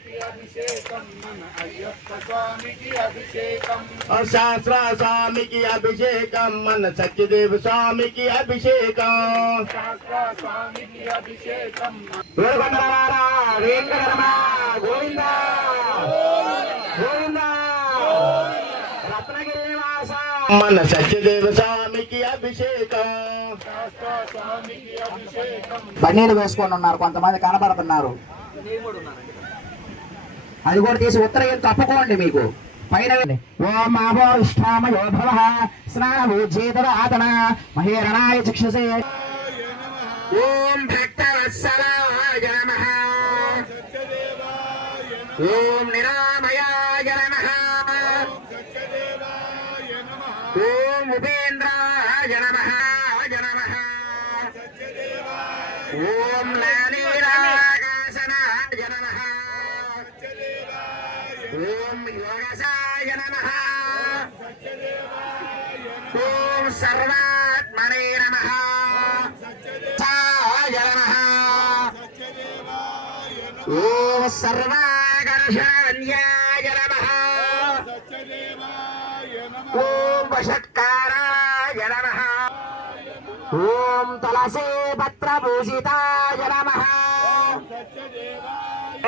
అభిషేకం మన అయ్యప్ప స్వామికి అభిషేకం శాస్త్ర స్వామికి అభిషేకం మన సత్యదేవ స్వామికి అభిషేకం శాస్త్ర స్వామికి అభిషేకం వెంకటరమణ గోవింద గోవింద రత్నగిరి నివాస మన సత్యదేవ స్వామికి అభిషేకం శాస్త్ర స్వామికి అభిషేకం. పన్నీరు వేసుకొని ఉన్నారు, కొంతమంది కనబడుతున్నారు. అది కూడా తీసి ఉత్తరం తప్పుకోండి. మీకు పైన ఓం ఆభోష్టామయో భవ స్నానభూజేతరాతన మహేరణాయ చక్షుషే ఓం భక్తవత్సలాయ నమః ఓం నిరామయాయ నమః ఓం ఉపేంద్రాయ నమః ఓం లాలీరాకాశనాయ నమః ఓం యోగసాయ నమః ఓం సర్వాత్మనే నమః సాయ నమః ఓం సర్వాకర్షణ్యాయ నమః ఓం వషట్కారాయ నమః ఓం తులసీ పత్రభూషితాయ నమః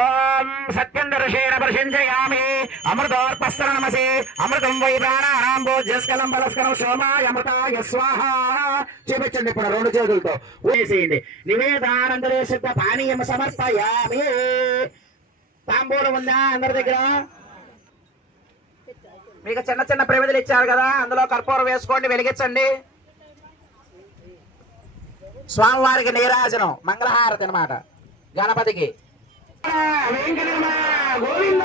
ఓం సత్యం దర్శేన ప్రశంసయామి అమృతోర్పస్సర నమసే అమృతం వై ప్రాణానాం భోజ్యస్కలం బలస్కరం సోమాయ అమృతాయ స్వాహ. చూపించండి ఇప్పుడు రెండు చేతులతో వేసేయండి. నివేదానందరే సిద్ధ పానీయం సమర్పయామి. తాంబూలం ఉందా అందరి దగ్గర? మీకు చిన్న చిన్న ప్రమిదలు ఇచ్చారు కదా, అందులో కర్పూరం వేసుకోండి, వెలిగించండి. స్వామివారికి నీరాజనం మంగళహారతి అన్నమాట. గణపతికి వెంకటరమణ గోవింద.